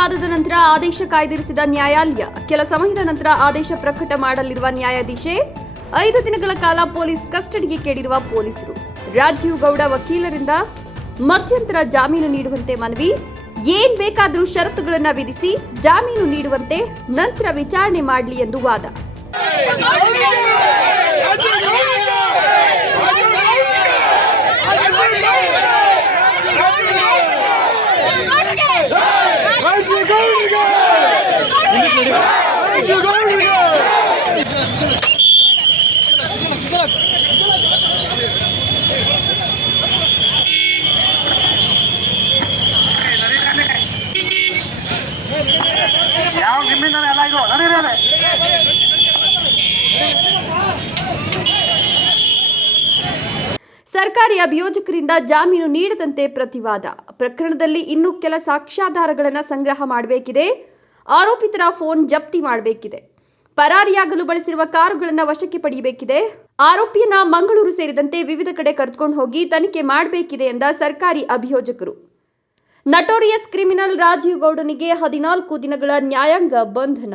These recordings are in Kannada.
ವಾದದ ನಂತರ ಆದೇಶ ಕಾಯ್ದಿರಿಸಿದ ನ್ಯಾಯಾಲಯ. ಕೆಲ ಸಮಯದ ನಂತರ ಆದೇಶ ಪ್ರಕಟ ಮಾಡಲಿರುವ ನ್ಯಾಯಾಧೀಶೆ 5 ದಿನಗಳ ಕಾಲ ಪೊಲೀಸ್ ಕಸ್ಟಡಿಗೆ ಕೇಳಿರುವ ಪೊಲೀಸರು. ರಾಜೀವ್ ಗೌಡ ವಕೀಲರಿಂದ ಮಧ್ಯಂತರ ಜಾಮೀನು ನೀಡುವಂತೆ ಮನವಿ. ಏನ್ ಬೇಕಾದರೂ ಷರತ್ತುಗಳನ್ನು ವಿಧಿಸಿ ಜಾಮೀನು ನೀಡುವಂತೆ ನಂತರ ವಿಚಾರಣೆ ಮಾಡಲಿ ಎಂದು ವಾದ. ಸರ್ಕಾರಿ ಅಭಿಯೋಜಕರಿಂದ ಜಾಮೀನು ನೀಡದಂತೆ ಪ್ರತಿವಾದ. ಪ್ರಕರಣದಲ್ಲಿ ಇನ್ನೂ ಕೆಲ ಸಾಕ್ಷ್ಯಾಧಾರಗಳನ್ನು ಸಂಗ್ರಹ ಮಾಡಬೇಕಿದೆ. ಆರೋಪಿತರ ಫೋನ್ ಜಪ್ತಿ ಮಾಡಬೇಕಿದೆ. ಪರಾರಿಯಾಗಲು ಬಳಸಿರುವ ಕಾರುಗಳನ್ನು ವಶಕ್ಕೆ ಪಡೆಯಬೇಕಿದೆ. ಆರೋಪಿಯನ್ನ ಮಂಗಳೂರು ಸೇರಿದಂತೆ ವಿವಿಧ ಕಡೆ ಕರೆದುಕೊಂಡು ಹೋಗಿ ತನಿಖೆ ಮಾಡಬೇಕಿದೆ ಎಂದ ಸರ್ಕಾರಿ ಅಭಿಯೋಜಕರು. ನಟೋರಿಯಸ್ ಕ್ರಿಮಿನಲ್ ರಾಜೀವ್ ಗೌಡನಿಗೆ 14 ದಿನಗಳ ನ್ಯಾಯಾಂಗ ಬಂಧನ.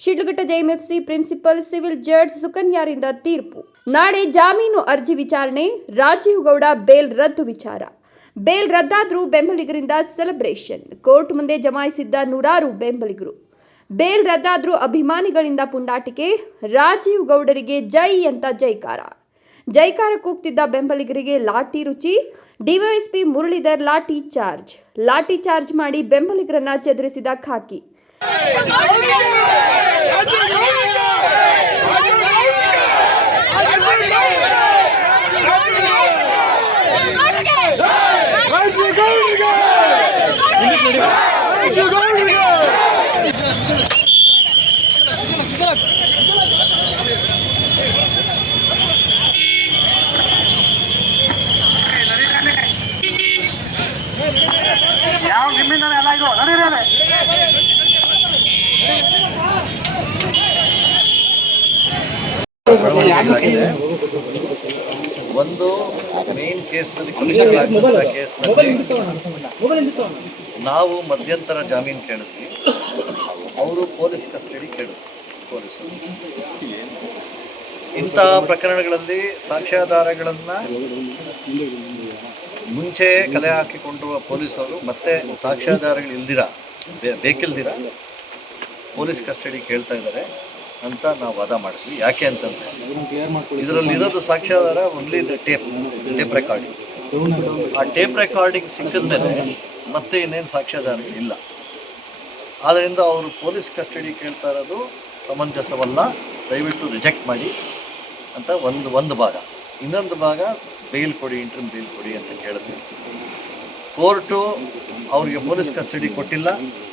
Shidlaghatta JMFC principal civil judge ಸುಕನ್ಯಾರಿಂದ ತೀರ್ಪು. ನಾಳೆ ಜಾಮೀನು ಅರ್ಜಿ ವಿಚಾರಣೆ. ರಾಜೀವ್ ಗೌಡ ಬೇಲ್ ರದ್ದು ವಿಚಾರ. ಬೇಲ್ ರದ್ದಾದರೂ ಬೆಂಬಲಿಗರಿಂದ ಸೆಲೆಬ್ರೇಷನ್. ಕೋರ್ಟ್ ಮುಂದೆ ಜಮಾಯಿಸಿದ್ದ ನೂರಾರು ಬೆಂಬಲಿಗರು. ಬೇಲ್ ರದ್ದಾದರೂ ಅಭಿಮಾನಿಗಳಿಂದ ಪುಂಡಾಟಿಕೆ. ರಾಜೀವ್ ಗೌಡರಿಗೆ ಜೈ ಅಂತ ಜೈಕಾರ. ಜೈಕಾರ ಕೂಗ್ತಿದ್ದ ಬೆಂಬಲಿಗರಿಗೆ ಲಾಠಿ ರುಚಿ. ಡಿವೈಎಸ್ಪಿ ಮುರಳೀಧರ್ ಲಾಠಿ ಚಾರ್ಜ್ ಮಾಡಿ ಬೆಂಬಲಿಗರನ್ನ ಚದುರಿಸಿದ ಖಾಕಿ. ಒಂದು ಮೇನ್ ಕೇಸ್ನಲ್ಲಿ ಕಮಿಷನ್ ಕೇಸ್ನಲ್ಲಿ ನಾವು ಮಧ್ಯಂತರ ಜಾಮೀನು ಕೇಳಿದ್ವಿ. ಅವರು ಪೊಲೀಸ್ ಕಸ್ಟಡಿ ಕೇಳಿದ್ರು. ಪೊಲೀಸರು ಇಂತಹ ಪ್ರಕರಣಗಳಲ್ಲಿ ಸಾಕ್ಷ್ಯಾಧಾರಗಳನ್ನು ಮುಂಚೆ ಕಲೆ ಹಾಕಿಕೊಂಡಿರುವ ಪೊಲೀಸರು ಮತ್ತೆ ಸಾಕ್ಷ್ಯಾಧಾರಗಳು ಬೇಕಿಲ್ದಿರ ಪೊಲೀಸ್ ಕಸ್ಟಡಿ ಕೇಳ್ತಾ ಇದ್ದಾರೆ ಅಂತ ನಾವು ವಾದ ಮಾಡಿದ್ವಿ. ಯಾಕೆ ಅಂತಂದರೆ ಇದರಲ್ಲಿ ಇರೋದು ಸಾಕ್ಷ್ಯಾಧಾರ ಓನ್ಲಿ ಟೇಪ್ ರೆಕಾರ್ಡಿಂಗ್. ಆ ಟೇಪ್ ರೆಕಾರ್ಡಿಂಗ್ ಸಿಕ್ಕಿದ ಮೇಲೆ ಮತ್ತೆ ಇನ್ನೇನು ಸಾಕ್ಷ್ಯಾಧಾರಗಳಿಲ್ಲ. ಆದ್ದರಿಂದ ಅವರು ಪೊಲೀಸ್ ಕಸ್ಟಡಿ ಕೇಳ್ತಾ ಇರೋದು ಸಮಂಜಸವಲ್ಲ, ದಯವಿಟ್ಟು ರಿಜೆಕ್ಟ್ ಮಾಡಿ ಅಂತ ಒಂದು ಭಾಗ. ಇನ್ನೊಂದು ಭಾಗ ಬೇಲ್ ಕೊಡಿ, ಇಂಟ್ರಿಮ್ ಬೇಲ್ ಕೊಡಿ ಅಂತ ಕೇಳಿದ್ವಿ. ಕೋರ್ಟು ಅವರಿಗೆ ಪೊಲೀಸ್ ಕಸ್ಟಡಿ ಕೊಟ್ಟಿಲ್ಲ,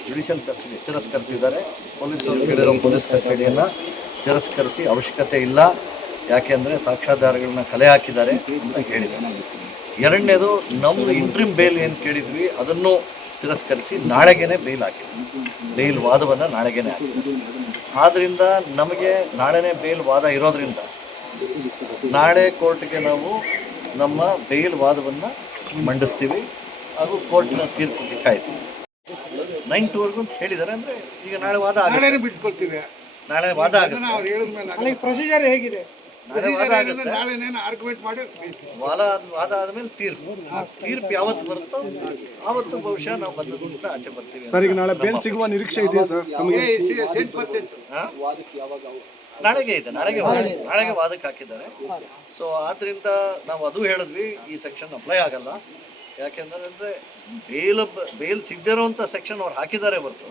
ಜುಡಿಷಿಯಲ್ ಕಸ್ಟಡಿ ತಿರಸ್ಕರಿಸಿದ್ದಾರೆ. ಪೊಲೀಸರು ಕೇಳಿರೋ ಪೊಲೀಸ್ ಕಸ್ಟಡಿಯನ್ನು ತಿರಸ್ಕರಿಸಿ ಅವಶ್ಯಕತೆ ಇಲ್ಲ, ಯಾಕೆಂದರೆ ಸಾಕ್ಷ್ಯಾಧಾರಗಳನ್ನ ಕಲೆ ಹಾಕಿದ್ದಾರೆ ಅಂತ ಹೇಳಿದ್ದಾರೆ. ಎರಡನೇದು, ನಮ್ಮ ಇಂಟ್ರಿಮ್ ಬೇಲ್ ಏನು ಕೇಳಿದ್ವಿ ಅದನ್ನು ತಿರಸ್ಕರಿಸಿ ನಾಳೆಗೇ ಬೇಲ್ ಹಾಕಿದ್ವಿ. ಬೇಲ್ ವಾದವನ್ನು ನಾಳೆಗೇ ಹಾಕಿದ್ವಿ. ಆದ್ದರಿಂದ ನಮಗೆ ನಾಳೆನೇ ಬೇಲ್ ವಾದ ಇರೋದ್ರಿಂದ ನಾಳೆ ಕೋರ್ಟ್ಗೆ ನಾವು ನಮ್ಮ ಬೇಲ್ ವಾದವನ್ನು ಮಂಡಿಸ್ತೀವಿ ಹಾಗೂ ಕೋರ್ಟಿನ ತೀರ್ಪಿಗೆ ಕಾಯ್ತೀವಿ. 9 ಅಂತ ಹೇಳಿದ್ದಾರೆ. ಅಂದರೆ ಈಗ ನಾಳೆ ವಾದ ಆಗುತ್ತೆ, ಬಿಡಿಸ್ಕೊಳ್ತೀವಿ. ನಾಳೆ ವಾದ ಆಗುತ್ತೆ. ಪ್ರೊಸೀಜರ್ ಹೇಗಿದೆ? ನಾಳೆ ವಾದ ಆಗುತ್ತೆ. ಆರ್ಗ್ಯುಮೆಂಟ್ ಮಾಡಿ ವಾದ ಆದಮೇಲೆ ತೀರ್ಪು ಯಾವತ್ತು ಬರುತ್ತೋ ಆವತ್ತು ಬಹುಶಃ ನಾವು ಬಂದದಿಂದ ಆಚೆ ಬರ್ತೀವಿ. ಸರ್, ಈಗ ನಾಳೆ ಬೇಲ್ ಸಿಗುವ ನಿರೀಕ್ಷೆ ಇದೆಯಾ ಸರ್? ನಾಳೆಗೆ ಇದೆ, ನಾಳೆಗೆ ವಾದಕ್ಕೆ ಹಾಕಿದ್ದಾರೆ. ಸೊ ಆದ್ದರಿಂದ ನಾವು ಅದು ಹೇಳಿದ್ವಿ, ಈ ಸೆಕ್ಷನ್ ಅಪ್ಲೈ ಆಗಲ್ಲ. ಯಾಕೆಂದರೆ ಬೇಲ್ ಸಿಗದಿರೋಂಥ ಸೆಕ್ಷನ್ ಅವ್ರು ಹಾಕಿದ್ದಾರೆ ಹೊರತು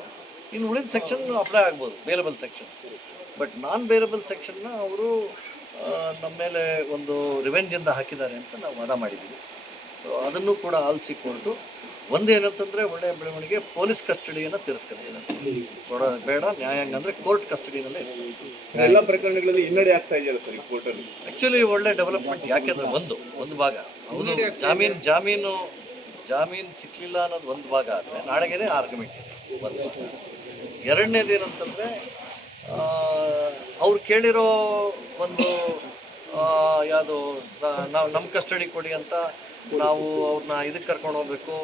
ಇನ್ನು ಉಳಿದ ಸೆಕ್ಷನ್ ಅಪ್ಲೈ ಆಗ್ಬೋದು, bailable sections. But non bailable ಸೆಕ್ಷನ್ನ ಅವರು ನಮ್ಮ ಮೇಲೆ ಒಂದು ರಿವೆಂಜಿಂದ ಹಾಕಿದ್ದಾರೆ ಅಂತ ನಾವು ವಾದ ಮಾಡಿದ್ದೀವಿ. ಸೊ ಅದನ್ನು ಕೂಡ ಆಲಿಸಿ ಕೋರ್ಟು ಒಂದೇನಂತಂದರೆ ಒಳ್ಳೆಯ ಬೆಳವಣಿಗೆ, ಪೊಲೀಸ್ ಕಸ್ಟಡಿಯನ್ನು ತಿರಸ್ಕರಿಸಿದ್ದಾರೆ. ಬೇಡ, ನ್ಯಾಯಾಂಗ ಅಂದರೆ ಕೋರ್ಟ್ ಕಸ್ಟಡಿನಲ್ಲೇ ಎಲ್ಲ ಪ್ರಕರಣಗಳಲ್ಲಿ ಹಿನ್ನಡೆ ಆಗ್ತಾ ಇದೆಯಲ್ಲ ಸರ್ ಕೋರ್ಟಲ್ಲಿ. ಆ್ಯಕ್ಚುಲಿ ಒಳ್ಳೆ ಡೆವಲಪ್ಮೆಂಟ್. ಯಾಕೆಂದರೆ ಒಂದು ಭಾಗ ಹೌದು, ಜಾಮೀನು ಸಿಕ್ಕಲಿಲ್ಲ ಅನ್ನೋದು ಒಂದು ಭಾಗ ಆದರೆ ನಾಳೆಗೇ ಆರ್ಗ್ಯುಮೆಂಟ್ ಇದೆ. ಎರಡನೇದು ಏನಂತಂದರೆ ಅವ್ರು ಕೇಳಿರೋ ಒಂದು ಯಾವುದು ನಾವು ನಮ್ಮ ಕಸ್ಟಡಿ ಕೊಡಿ ಅಂತ ನಾವು ಅವ್ರನ್ನ ಇದಕ್ಕೆ ಕರ್ಕೊಂಡು ಹೋಗ್ಬೇಕು,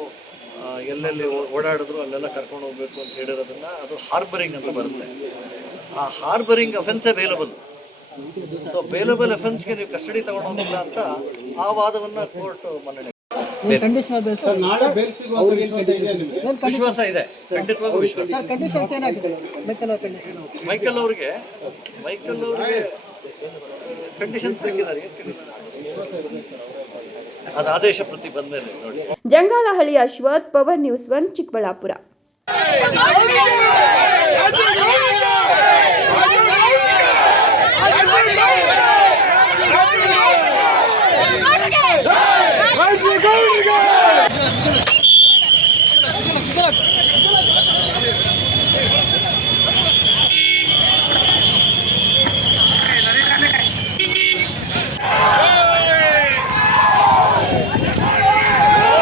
ಎಲ್ಲೆಲ್ಲಿ ಓಡಾಡಿದ್ರು ಅಲ್ಲೆಲ್ಲ ಕರ್ಕೊಂಡು ಹೋಗ್ಬೇಕು ಅಂತ ಹೇಳಿರೋದನ್ನ ಅದು ಹಾರ್ಬರಿಂಗ್ ಅಂತ ಬರುತ್ತೆ. ಆ ಹಾರ್ಬರಿಂಗ್ ಅಫೆನ್ಸೇ ಬೇಲಬಲ್. ಸೊ ಬೇಲಬಲ್ ಅಫೆನ್ಸ್ಗೆ ನೀವು ಕಸ್ಟಡಿ ತಗೊಂಡು ಹೋಗಿಲ್ಲ ಅಂತ ಆ ವಾದವನ್ನು ಕೋರ್ಟ್ ಮನ್ನಣೆ. ವಿಶ್ವಾಸ ಇದೆ, ಖಂಡಿತವಾಗೂ ವಿಶ್ವಾಸ. ಮೈಕಲ್ ಅವ್ರಿಗೆ ಕಂಡೀಷನ್ಸ್ ಹಾಕಿದ್ದಾರೆ. ಅದು ಆದೇಶ ಪ್ರತಿ ಬಂದ ಮೇಲೆ ನೋಡಿ. Jangalahalli Ashwath, power news 1, Chikkaballapur.